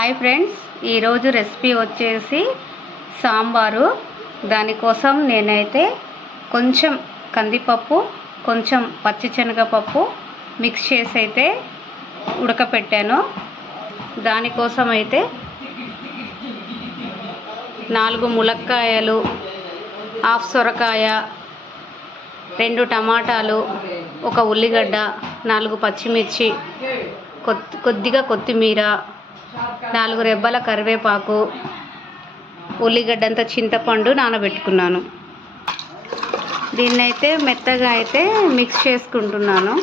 Hi friends, ఈరోజు recipe వచ్చేసి సాంబారు. దానికోసం నేనైతే కొంచెం కందిపప్పు, కొంచెం పచ్చిశనగపప్పు మిక్స్ చేసి అయితే ఉడకపెట్టాను. దానికోసం అయితే 4 ములక్కాయలు, హాఫ్ సొరకాయ, 2 టమాటాలు, 1 ఉల్లిగడ్డ, 4 పచ్చిమిర్చి, కొద్దిగా కొత్తిమీర, 4 రెబ్బల కరివేపాకు, ఉల్లిగడ్డంత చింతపండు నానబెట్టుకున్నాను. దీన్నైతే మెత్తగా అయితే మిక్స్ చేసుకుంటున్నాను.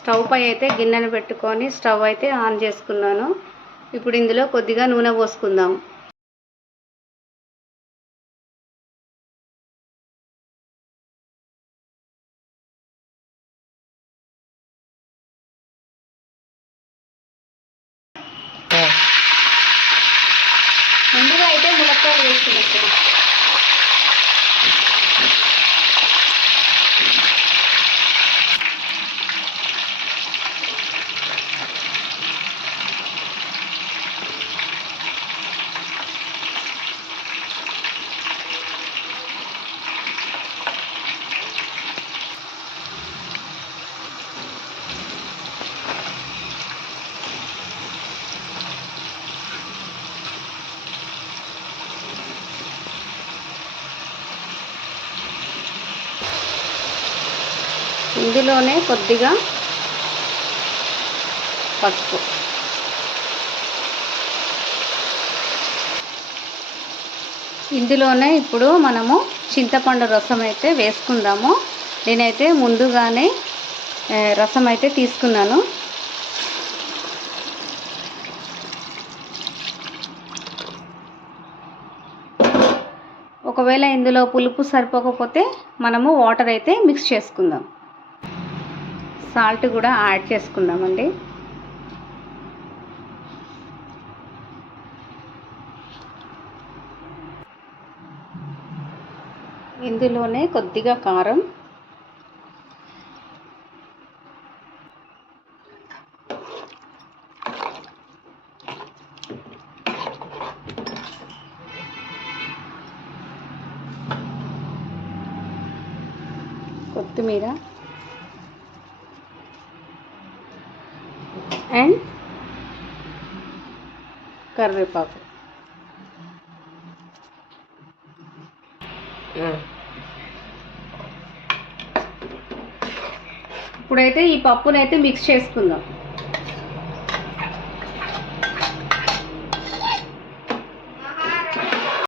స్టవ్ పై అయితే గిన్నెను పెట్టుకొని స్టవ్ అయితే ఆన్ చేసుకున్నాను. ఇప్పుడు ఇందులో కొద్దిగా నూనె పోసుకుందాం. ముందుగా అయితే ములక్కాయలు వేసుకున్నట్టు ఇందులోనే కొద్దిగా పసుపు, ఇందులోనే ఇప్పుడు మనము చింతపండు రసం అయితే వేసుకుందాము. నేనైతే ముందుగానే రసం అయితే తీసుకున్నాను. ఒకవేళ ఇందులో పులుపు సరిపోకపోతే మనము వాటర్ అయితే మిక్స్ చేసుకుందాం. సాల్ట్ కూడా యాడ్ చేసుకుందామండి. ఇందులోనే కొద్దిగా కారం, కొత్తిమీర అండ్ కరివేపాకు. ఇప్పుడైతే ఈ పప్పునైతే మిక్స్ చేసుకుందాం.